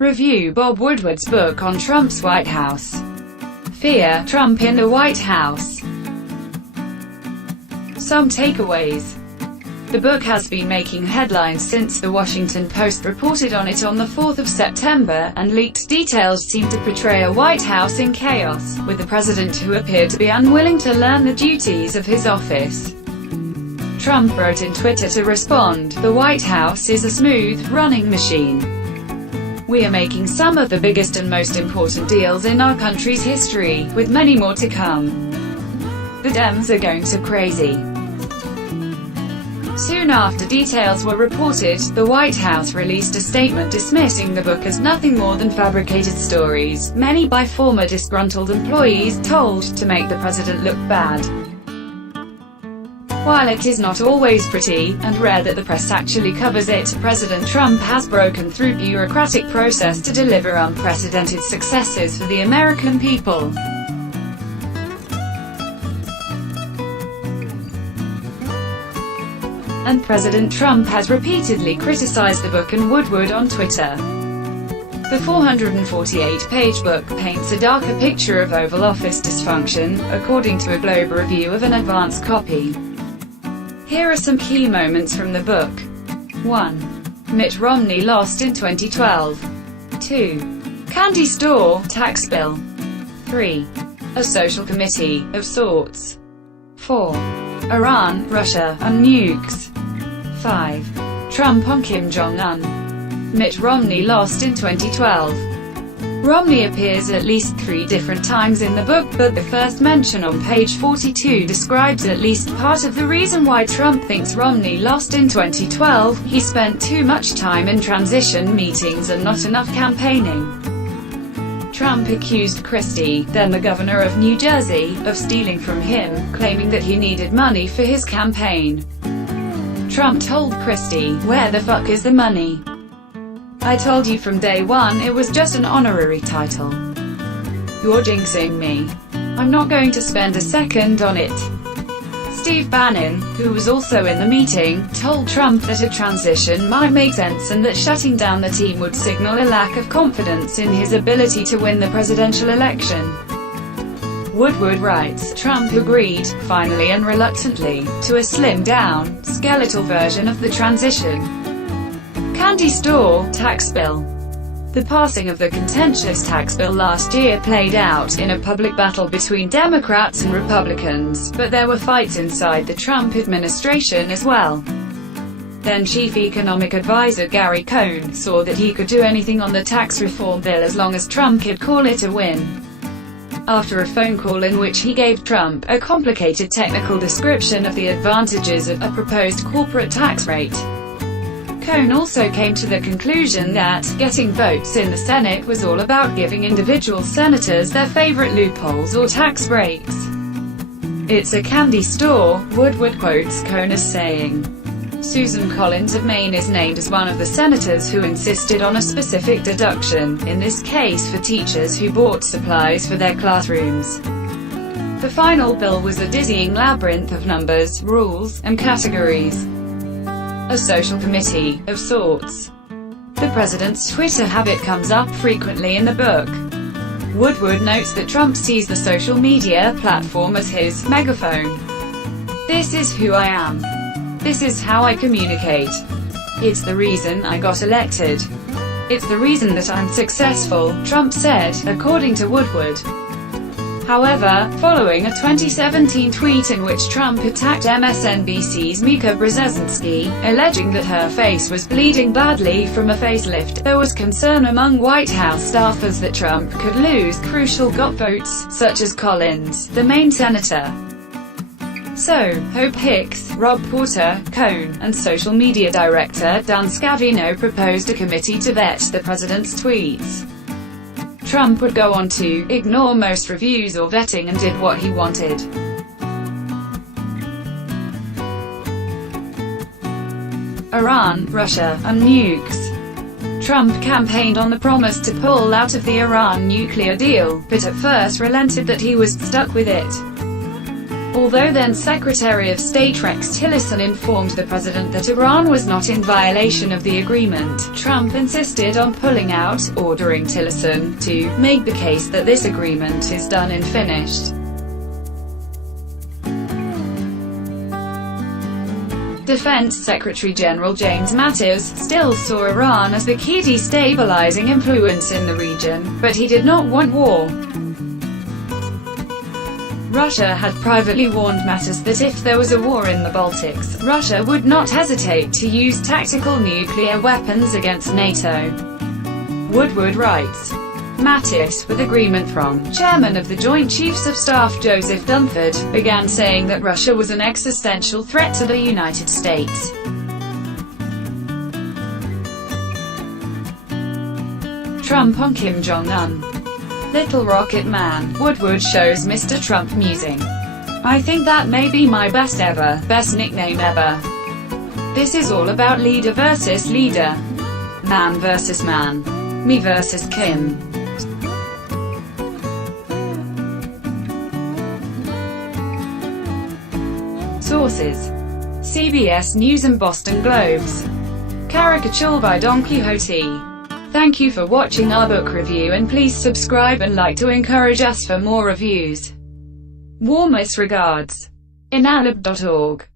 Review Bob Woodward's book on Trump's White House. Fear Trump in the White House. Some takeaways. The book has been making headlines since The Washington Post reported on it on the 4th of September, and leaked details seem to portray a White House in chaos, with the president who appeared to be unwilling to learn the duties of his office. Trump wrote in Twitter to respond, "The White House is a smooth-running machine. We are making some of the biggest and most important deals in our country's history, with many more to come. The Dems are going so crazy." Soon after details were reported, the White House released a statement dismissing the book as nothing more than fabricated stories, many by former disgruntled employees, told to make the president look bad. While it is not always pretty, and rare that the press actually covers it, President Trump has broken through bureaucratic process to deliver unprecedented successes for the American people. And President Trump has repeatedly criticized the book and Woodward on Twitter. The 448-page book paints a darker picture of Oval Office dysfunction, according to a Globe review of an advance copy. Here are some key moments from the book. 1. Mitt Romney lost in 2012. 2. Candy store tax bill. 3. A social committee, of sorts. 4. Iran, Russia, and nukes. 5. Trump on Kim Jong-un. Mitt Romney lost in 2012. Romney appears at least 3 different times in the book, but the first mention on page 42 describes at least part of the reason why Trump thinks Romney lost in 2012. He spent too much time in transition meetings and not enough campaigning. Trump accused Christie, then the governor of New Jersey, of stealing from him, claiming that he needed money for his campaign. Trump told Christie, "Where the fuck is the money? I told you from day one it was just an honorary title. You're jinxing me. I'm not going to spend a second on it." Steve Bannon, who was also in the meeting, told Trump that a transition might make sense and that shutting down the team would signal a lack of confidence in his ability to win the presidential election. Woodward writes, Trump agreed, finally and reluctantly, to a slimmed-down, skeletal version of the transition. Candy store tax bill. The passing of the contentious tax bill last year played out in a public battle between Democrats and Republicans, but there were fights inside the Trump administration as well. Then Chief Economic Advisor Gary Cohn saw that he could do anything on the tax reform bill as long as Trump could call it a win. After a phone call in which he gave Trump a complicated technical description of the advantages of a proposed corporate tax rate, Cohn also came to the conclusion that getting votes in the Senate was all about giving individual senators their favorite loopholes or tax breaks. "It's a candy store," Woodward quotes Cohn as saying. Susan Collins of Maine is named as one of the senators who insisted on a specific deduction, in this case for teachers who bought supplies for their classrooms. The final bill was a dizzying labyrinth of numbers, rules, and categories. A social committee, of sorts. The president's Twitter habit comes up frequently in the book. Woodward notes that Trump sees the social media platform as his megaphone. "This is who I am. This is how I communicate. It's the reason I got elected. It's the reason that I'm successful," Trump said, according to Woodward. However, following a 2017 tweet in which Trump attacked MSNBC's Mika Brzezinski, alleging that her face was bleeding badly from a facelift, there was concern among White House staffers that Trump could lose crucial GOP votes, such as Collins, the Maine senator. So, Hope Hicks, Rob Porter, Cohn, and social media director Dan Scavino proposed a committee to vet the president's tweets. Trump would go on to ignore most reviews or vetting and did what he wanted. Iran, Russia, and nukes. Trump campaigned on the promise to pull out of the Iran nuclear deal, but at first relented that he was stuck with it. Although then Secretary of State Rex Tillerson informed the president that Iran was not in violation of the agreement, Trump insisted on pulling out, ordering Tillerson to make the case that this agreement is done and finished. Defense Secretary General James Mattis still saw Iran as the key destabilizing influence in the region, but he did not want war. Russia had privately warned Mattis that if there was a war in the Baltics, Russia would not hesitate to use tactical nuclear weapons against NATO. Woodward writes. Mattis, with agreement from Chairman of the Joint Chiefs of Staff Joseph Dunford, began saying that Russia was an existential threat to the United States. Trump on Kim Jong-un. Little Rocket Man. Woodward shows Mr. Trump musing. I think that may be my best nickname ever. This is all about leader versus leader. Man versus man. Me versus Kim. Sources: CBS News and Boston Globes. Caricature by Don Quixote. Thank you for watching our book review, and please subscribe and like to encourage us for more reviews. Warmest regards. Inalib.org